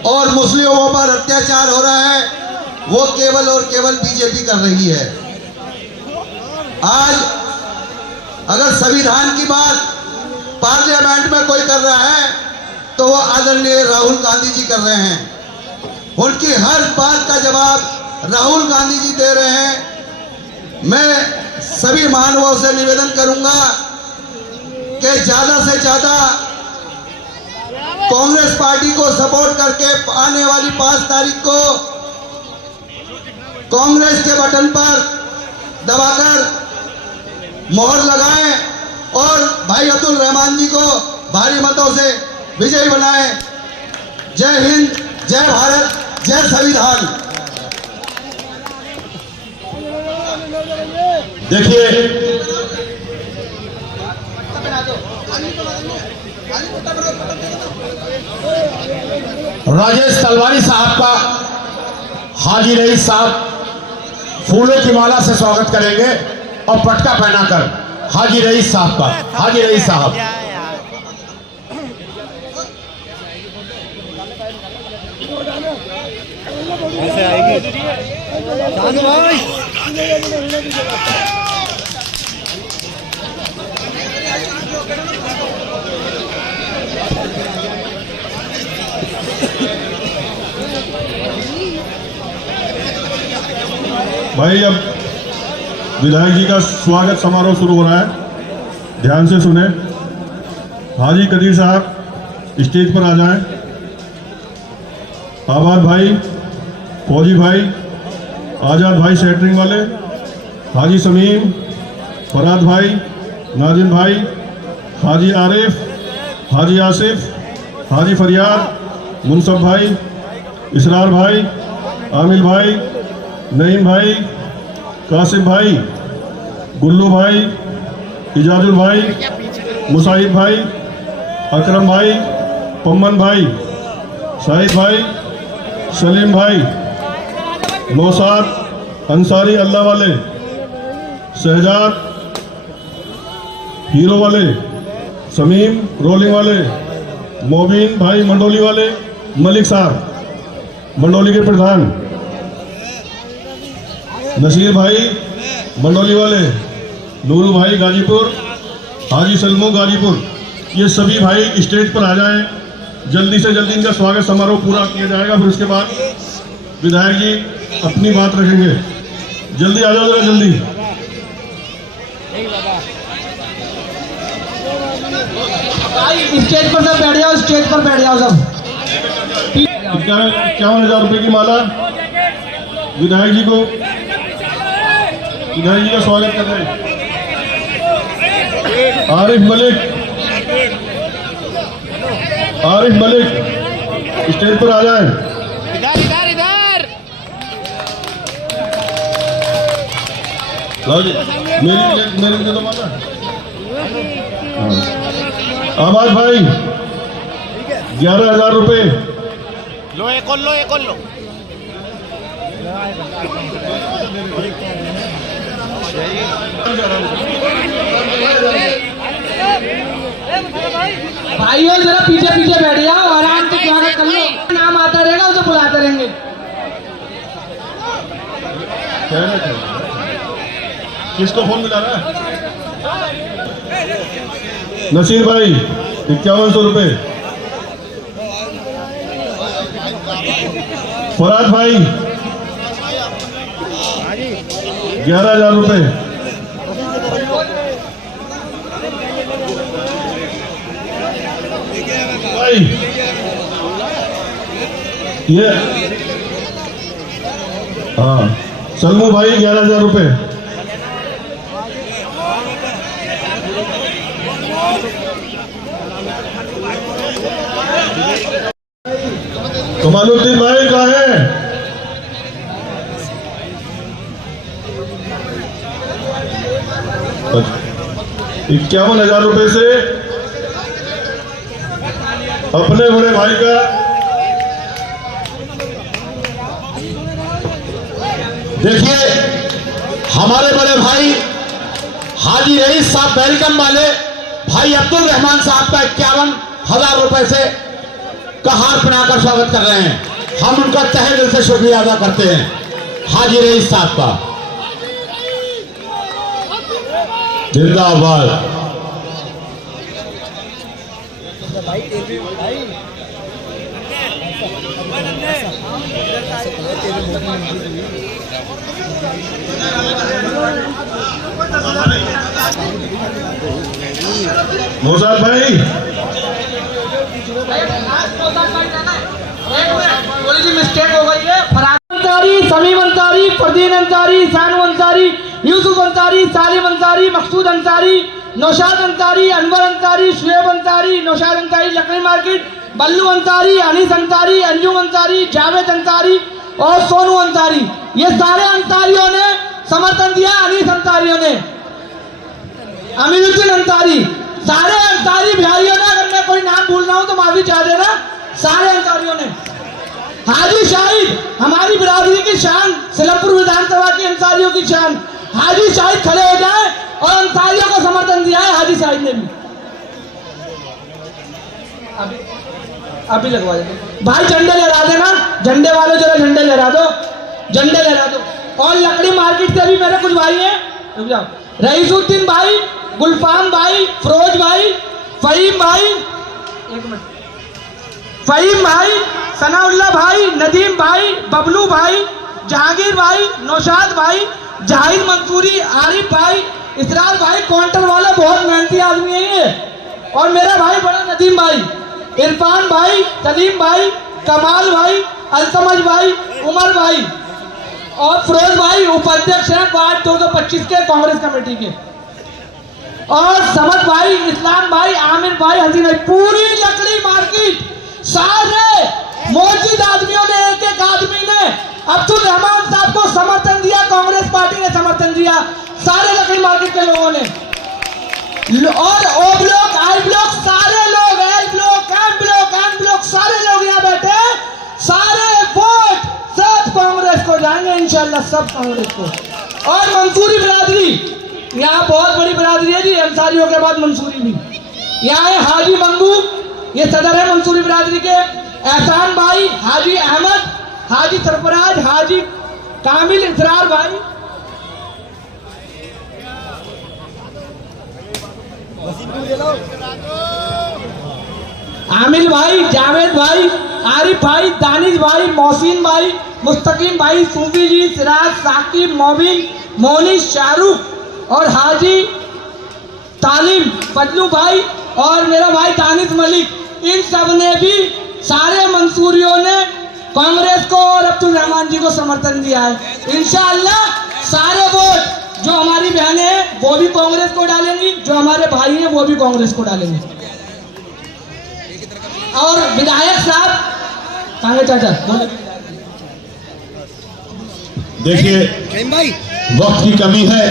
और मुस्लिमों पर अत्याचार हो रहा है वो केवल और केवल बीजेपी कर रही है। आज अगर संविधान की बात पार्लियामेंट में कोई कर रहा है तो वो आदरणीय राहुल गांधी जी कर रहे हैं। उनकी हर बात का जवाब राहुल गांधी जी दे रहे हैं। मैं सभी महानुभावों से निवेदन करूंगा कि ज्यादा से ज्यादा कांग्रेस पार्टी को सपोर्ट करके आने वाली 5 तारीख को कांग्रेस के बटन पर दबाकर मोहर लगाएं और भाई अब्दुल रहमान जी को भारी मतों से विजयी बनाएं। जय हिंद, जय भारत, जय संविधान। देखिए, राजेश तलवारी साहब का हाजी रईस साहब फूलों की माला से स्वागत करेंगे और पटका पहनाकर हाजी रईस साहब का। हाजी रईस साहब, भाई अब विधायक जी का स्वागत समारोह शुरू हो रहा है, ध्यान से सुने। हाजी कदीर साहब स्टेज पर आ जाएं। आबाद भाई, फौजी भाई, आजाद भाई सेंटरिंग वाले, हाजी समीम, फराद भाई, नाजिम भाई, हाजी आरिफ, हाजी आसिफ, हाजी फरियाद, मुनसब भाई, इसरार भाई, आमिल भाई, नईम भाई, कासिम भाई, गुल्लू भाई, इजाजुल भाई, मुसाहिब भाई, अकरम भाई, पम्मन भाई, शाहिद भाई, सलीम भाई, नौसाद, अंसारी अल्लाह वाले, शहजाद हीरो वाले, समीम रोलिंग वाले, मोबिन भाई मंडोली वाले, मलिक साहब मंडोली के प्रधान, नसीर भाई मंडोली वाले, नूरू भाई गाजीपुर, हाजी सलमू गाजीपुर। ये सभी भाई स्टेज पर आ जाएं। जल्दी से जल्दी इनका स्वागत समारोह पूरा किया जाएगा, फिर उसके बाद विधायक जी अपनी बात रखेंगे। जल्दी आ जाओ, जरा जल्दी। स्टेज पर सब बैठ जाओ, स्टेज पर बैठ जाओ सब। 51,000 रुपए की माला विधायक जी को, विधायक जी का स्वागत कर रहे हैं। आरिफ मलिक, आरिफ मलिक स्टेज पर आ जाए। इधर इधर मेरी तो माना। आबाद भाई 11,000 रुपए। लो एक और लो, एक और लो। भाइयों जरा पीछे पीछे बैठ जाओ, आराम से स्वागत कर लो। नाम आता रहेगा उसे बुलाते रहेंगे। किसको फोन मिला रहा है? नसीर भाई 5100 रुपए। फराद भाई 11,000 रुपए। भाई ये हाँ सलमू भाई 11,000 रुपये। कमालुद्दीन भाई कहाँ है? 51,000 रुपये से अपने बड़े भाई का देखिए हमारे बड़े भाई हाजी रईस साहब बेलकम वाले भाई अब्दुल रहमान साहब का 51,000 रुपए से का हार पहनाकर स्वागत कर रहे हैं। हम उनका तहे दिल से शुक्रिया अदा करते हैं हाजी रईस साहब का। जिंदाबाद। मोसाद भाई थोड़ी सी मिस्टेक हो गई है। फराज अंसारी, समीम अंसारी, फरदीन अंसारी, सानू अंसारी, यूसुफ अंसारी, सालिम अंसारी, मकसूद अंसारी, नौशाद अंसारी, अनवर अंसारी, शुएब अंसारी, नौशाद अंसारी लकड़ी मार्केट, बल्लू अंसारी, अनीस अंसारी, अंजुम अंसारी, जावेद अंसारी और सोनू अंसारी, ये सारे अंसारियों ने समर्थन दिया। अनीस अंसारियों ने, अमीरुद्दीन अंसारी, सारे अंसारी भाइयों ने, अगर मैं कोई नाम भूल रहा हूं तो माफी चाह देना, सारे अंसारियों ने। हाजी शाहिद हमारी बिरादरी की शान, सिलमपुर विधानसभा की अंसारियों की शान, हाजी शाहिद खड़े हो जाए और अंसारियों को समर्थन दिया है हाजी शाहिद ने भी। अभी लगवा देते भाई, झंडे लहरा देना, झंडे वालों जरा झंडे लहरा दो, झंडे लहरा दो। और लकड़ी मार्केट से भी मेरे कुछ भाई हैं, रुक जाओ, रईसुद्दीन भाई, गुलफाम भाई, फिरोज भाई, फहीम भाई, एक मिनट, फहीम भाई, सनाउल्लाह भाई, नदीम भाई, बबलू भाई, जहांगीर भाई, नौशाद भाई, जाहिद मंसूरी, आरिफ भाई, इसरार भाई, काउंटर वाले बहुत मेहनती आदमी है ये, और मेरा भाई बड़ा नदीम भाई, इरफान भाई, सलीम भाई, कमाल भाई, अलसमज भाई, उमर भाई और फिरोज भाई उपाध्यक्ष हैं वार्ड 225 के कांग्रेस कमेटी के, और समद भाई, इस्लाम भाई, आमिर भाई, हसीन भाई, पूरी लकड़ी मार्केट सारे मौजूद आदमियों ने, एक एक आदमी ने अब्दुल रहमान साहब को समर्थन दिया, कांग्रेस पार्टी ने समर्थन दिया, सारे लकड़ी मार्केट के लोगों ने, और ओ ब्लॉक, आई ब्लॉक, सारे लोग, एल ब्लॉक, एम ब्लॉक, सारे लोग यहाँ बैठे, सारे वोट सब कांग्रेस को जाएंगे इंशाल्लाह, सब कांग्रेस को। और मंसूरी बिरादरी, यहाँ बहुत बड़ी बिरादरी है जी, अंसारियों के बाद मंसूरी भी। यहाँ है हाजी मंगू, ये सदर है मंसूरी बिरादरी के, एहसान भाई, हाजी अहमद, हाजी सरफराज, हाजी कामिल, इसरार भाई, आमिल भाई, जावेद भाई, आरिफ भाई, दानिश भाई, मोहसिन भाई, मुस्तकीम भाई, सूफी जी, सिराज, साकिब, मोबिन, मोनिश, शाहरुख और हाजी तालिम, फजलू भाई और मेरा भाई दानिश मलिक, इन सब ने भी, सारे मंसूरियों ने कांग्रेस को और अब्दुल रहमान जी को समर्थन दिया है। इंशाअल्लाह सारे वोट जो हमारी बहनें हैं वो भी कांग्रेस को डालेंगी, जो हमारे भाई हैं वो भी कांग्रेस को डालेंगे। और विधायक साहब कहाँ चाचा बोले? देखिए वक्त की कमी है,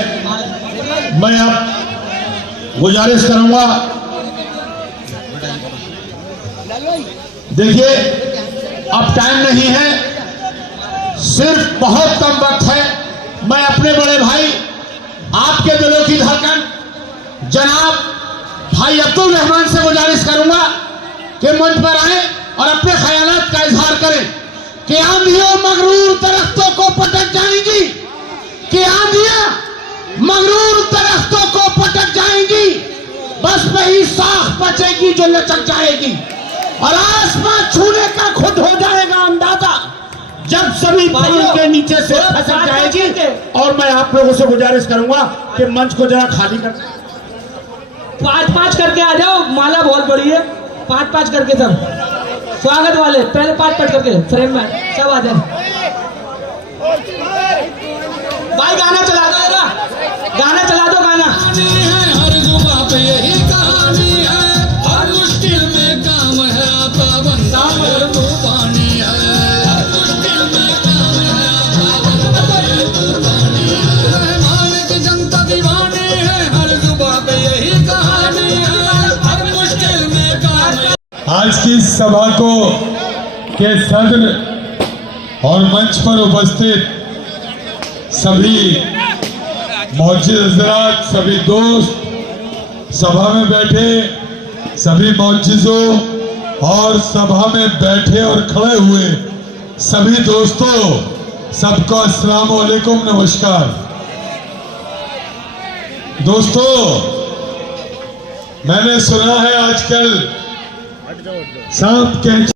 मैं अब गुजारिश करूंगा, देखिए अब टाइम नहीं है, सिर्फ बहुत कम वक्त है। मैं अपने बड़े भाई, आपके दिलों की धड़कन जनाब भाई अब्दुल रहमान से गुजारिश करूंगा कि मंच पर आए और अपने ख्यालात का इजहार करें कि आंधियों मगरूर दरख्तों को पटक जाएंगी, कि आंधियां मगरूर दरख्तों को पटक जाएंगी, बस वही साख बचेगी जो लचक जाएगी और आसमान छूने का खुद हो जाएगा अंदाजा जब सभी फल के नीचे से खसक जाएगी। और मैं आप लोगों से गुजारिश करूंगा कि मंच को जरा खाली कर, 5-5 करके आ जाओ, माला बहुत बड़ी है, 5-5 करके सब स्वागत वाले, पहले 5-5 करके फ्रेम में सब आ जाए। भाई गाना चला दो जरा, गाना चला दो, गाना। हर जुबां पे यही कहानी है, हर मुश्किल में काम है आपका बंदा ये तूफानी है, हर मुश्किल में काम है आपका बंदा ये तूफानी है, रहमान की जनता दीवानी है, हर जुबां पे यही कहानी है, हर मुश्किल में काम है। आज की सभा को के सदर और मंच पर उपस्थित सभी मौजूद हजरात, सभी दोस्त, सभा में बैठे सभी मौजूदों और सभा में बैठे और खड़े हुए सभी दोस्तों, सबको अस्सलाम वालेकुम, नमस्कार। दोस्तों, मैंने सुना है आजकल सांप कैंची